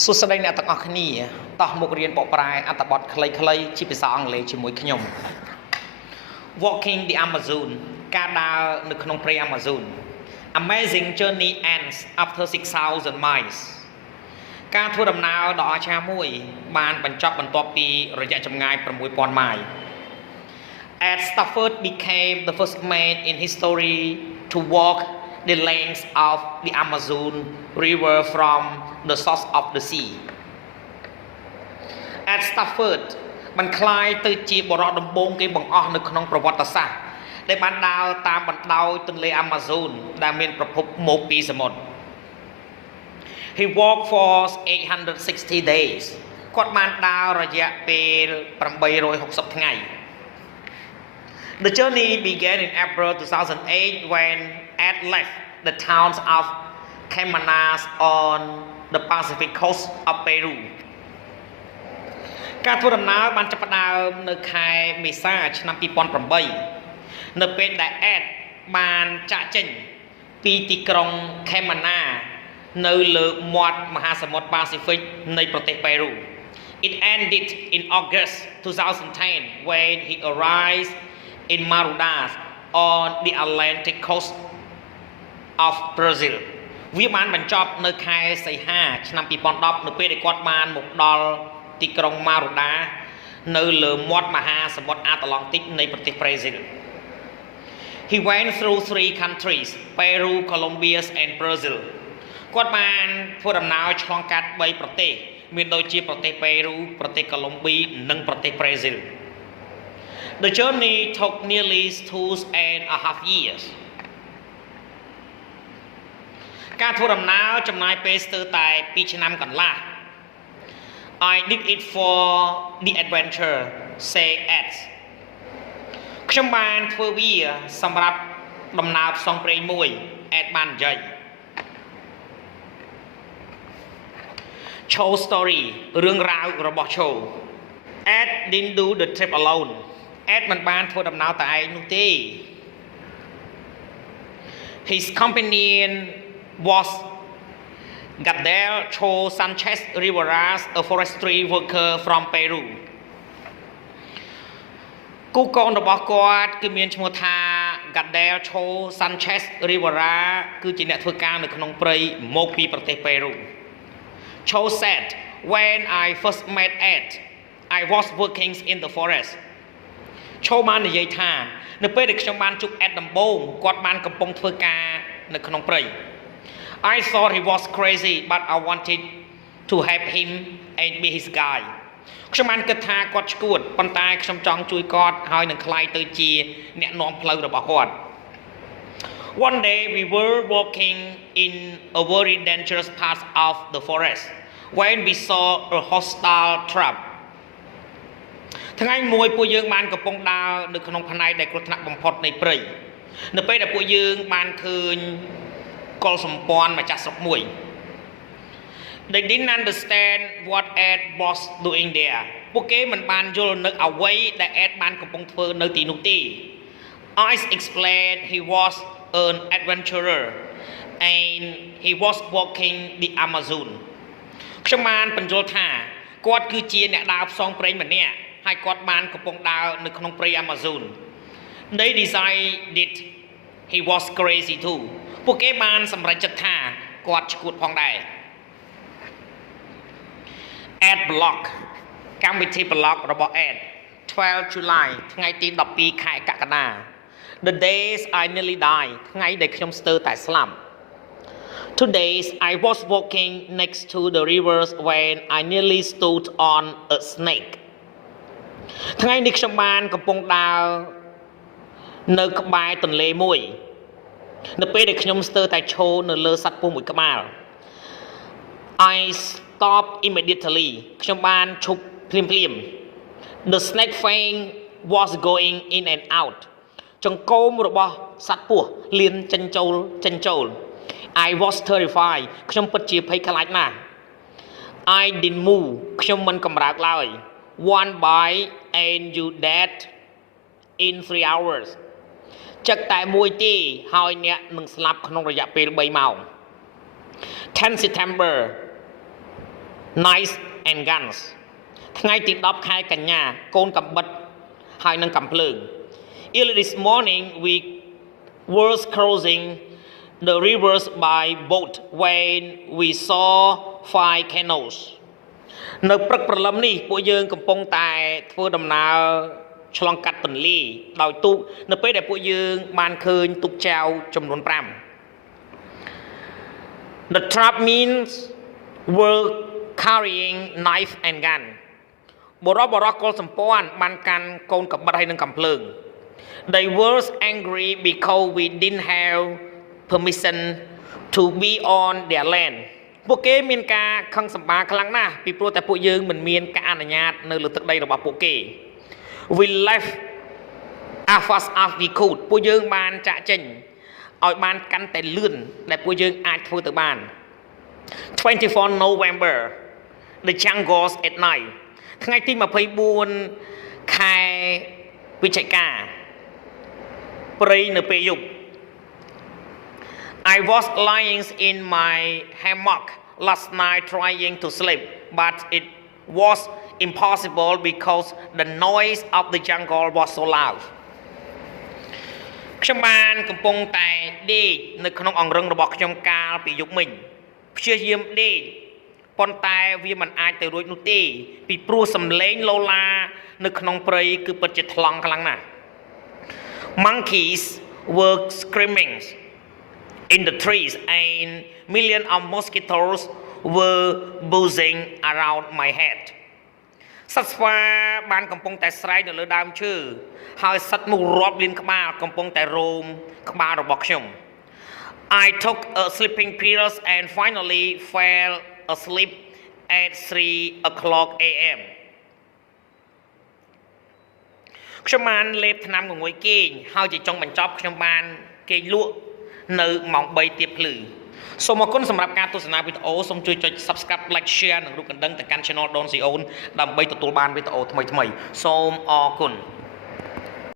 សួស្តីអ្នកទាំងអស់គ្នាតោះមករៀនបកប្រែអត្ថបទខ្លីៗជាភាសាអង់គ្លេសជាមួយខ្ញុំ Walking the Amazon ការដើរនៅក្នុងព្រៃ Amazon Amazing journey ends after 6,000 miles ការធ្វើដំណើរដ៏អស្ចារ្យមួយបានបញ្ចប់បន្ទាប់ពីរយៈចម្ងាយ 6,000 ម៉ាយ Ed Stafford became the first man in history to walk the length of the Amazon River from the source of the sea. At Stafford បានคล้ายទៅជាបរិបទដំបូងគេបង្អស់នៅក្នុងប្រវត្តិសាស្ត្រដែលបានដើរតាមបណ្ដោយទន្លេ Amazon ដែលមានប្រភពមកពីសមុទ្រ He walked for 860 days គាត់បានដើររយៈពេល860ថ្ងៃ The journey began in April 2008 when Ed left the towns of Caymanas on the Pacific coast of Peru ការធ្វើដំណើរបានចាប់ផ្ដើមនៅខែមេសាឆ្នាំ2008នៅពេលដែល Ed បានចាកចេញពីទីក្រុង Caymana នៅលើមាត់មហាសមុទ្រ Pacific នៃប្រទេស Peru It ended in August 2010 when he arrived in Marudas on the Atlantic coast of Brazil វាបានបញ្ចប់នៅខែសីហាឆ្នាំ2010នៅពេលដែលគាត់បានមកដល់ទីក្រុង Maruda នៅលើមាត់មហាសមុទ្រអាត្លង់ទិកនៃប្រទេសប្រេស៊ីល He went through 3 countries Peru, Colombia and Brazil គាត់បានធ្វើដំណើរឆ្លងកាត់3ប្រទេសមានដូចជាប្រទេស Peru ប្រទេស Colombia និងប្រទេស Brazil The journey took nearly 2.5 years ការធ្វើដំណើរចំណាយពេលស្ទើរតែ2ឆ្នាំកន្លះ I did it for the adventure say Ed ខ្ញុំបានធ្វើវាសម្រាប់ដំណើរផ្សងព្រេងមួយ Ed បាននិយាយ Show story រឿងរ៉ាវរបស់ Show Ed didn't do the trip alone Ed មិនបានធ្វើដំណើរតែឯងនោះទេ His companion was Gadel Cho Sanchez Rivera a forestry worker from Peru គូកូនរបស់គាត់គឺមានឈ្មោះថា Gadel Cho Sanchez Rivera គឺជាអ្នកធ្វើការនៅក្នុងព្រៃមកពីប្រទេស Peru Cho said when I first met Ed I was working in the forest Cho បាននិយាយថានៅពេលដែលខ្ញុំបានជួប Ed ដំបូងគាត់បានកំពុងធ្វើការនៅក្នុងព្រៃI thought he was crazy but I wanted to help him and be his guide ខ្ញុំបានគិតថាគាត់ឆ្កួតប៉ុន្តែខ្ញុំចង់ជួយគាត់ហើយនឹងក្លាយទៅជាអ្នកនាំផ្លូវរបស់គាត់ One day we were walking in a very dangerous part of the forest when we saw a hostile trap ថ្ងៃមួយពួកយើងបានកំពុងដើរនៅក្នុងផ្នែកដែលគ្រោះថ្នាក់បំផុតនៃព្រៃនៅពេលដែលពួកយើងបានឃើញកុលសម្ព័ន្ធម្ចាស់ស្រុកមួយ They didn't understand what Ed was doing there ពួកគេមិនបានយល់នៅអ្វីដែល Ed បានកំពុងធ្វើនៅទីនោះទេ I explained he was an adventurer and he was walking the Amazon ខ្ញុំបានបញ្យល់ថាគាត់គឺជាអ្នកដើរផ្សងព្រេងម្នាក់ហើយគាត់បានកំពុងដើរនៅក្នុងព្រៃ Amazon They decided he was crazy too ពួកគេបានសម្រេចចិត្តថាគាត់ឆ្កួតផងដែរ Ed blog កម្មវិធី blog របស់ Ed 12 July ថ្ងៃទី12ខែកក្កដា The days I nearly died ថ្ងៃដែលខ្ញុំស្ទើរតែស្លាប់ Two days I was walking next to the rivers when I nearly stood on a snake ថ្ងៃនេះខ្ញុំបានកំពុងដើរនៅក្បែរទន្លេមួយនៅពេលដែលខ្ញុំស្ទើរតែឈរនៅលើសត្វពស់មួយក្បាល I stopped immediately ខ្ញុំបានឈប់ភ្លាម The snake fang was going in and out ចង្កូមរបស់សត្វពស់លៀនចេញចូល I was terrified ខ្ញុំពិតជាភ័យខ្លាចណាស់ I didn't move ខ្ញុំមិនកម្រើកឡើយ One bite and you dead in 3 hours ចឹកតែមួយទេហើយអ្នកនឹងស្លាប់ក្នុងរយៈពេល3ម៉ោង 10 September knives and guns ថ្ងៃទី10ខែកញ្ញាកូនកំបិតហើយនឹងកំភ្លើង Early this morning we were crossing the rivers by boat when we saw 5 canoes នៅព្រឹកព្រលឹមនេះពួកយើងកំពុងតែធ្វើដំណើរឆ្លងកាត់ទន្លេដោយទូកនៅពេលដែលពួកយើងបានឃើញទូកចែវចំនួន5 The trap means were carrying knife and gun បរិបរកុលសម្ព័ន្ធបានកាន់កូនកំបិតហើយនឹងកំភ្លើង They were angry because we didn't have permission to be on their land ពួកគេមានការខឹងសម្បារខ្លាំងណាស់ពីព្រោះតែពួកយើងមិនមានការអនុញ្ញាតនៅលើទឹកដីរបស់ពួកគេ We left as fast as we could ពួកយើងបានចាក់ចេញឲ្យបានកាន់តែលឿនដែលពួកយើងអាចធ្វើទៅបាន 24 November the jungles at night ថ្ងៃទី24ខែវិច្ឆិកាព្រៃនៅពេលយប់ I was lying in my hammock last night trying to sleep but it was impossible because the noise of the jungle was so loud ខ្ញុំបានកំពុងតែដេកនៅក្នុងអង្រឹងរបស់ខ្ញុំកាលពីយប់មិញព្យាយាមដេកប៉ុន្តែវាមិនអាចទៅរួចនោះទេពីព្រោះសំឡេងឡូឡានៅក្នុងព្រៃគឺពិតជាថ្លង់ខ្លាំងណាស់ Monkeys were screaming in the trees and millions of mosquitoes were buzzing around my head សត្វស្វាបានកំពុងតែស្រែកនៅលើដើមឈើហើយសត្វនោះរាប់លានក្បាលកំពុងតែរោមក្បាលរបស់ខ្ញុំ I took a sleeping pills and finally fell asleep at 3 o'clock a.m. ខ្ញុំបានលេបថ្នាំងងុយគេងហើយជាចុងបញ្ចប់ខ្ញុំបានគេងលក់នៅម៉ោង3ទៀបភ្លឺសូមអរគុណសម្រាប់ការទស្សនាវីដេអូសូមជួយចុច Subscribe Like Share និងរូបកណ្ដឹងទៅកាន់ Channel Don Sreyoun ដើម្បីទទួលបានវីដេអូថ្មីៗសូមអរគុណ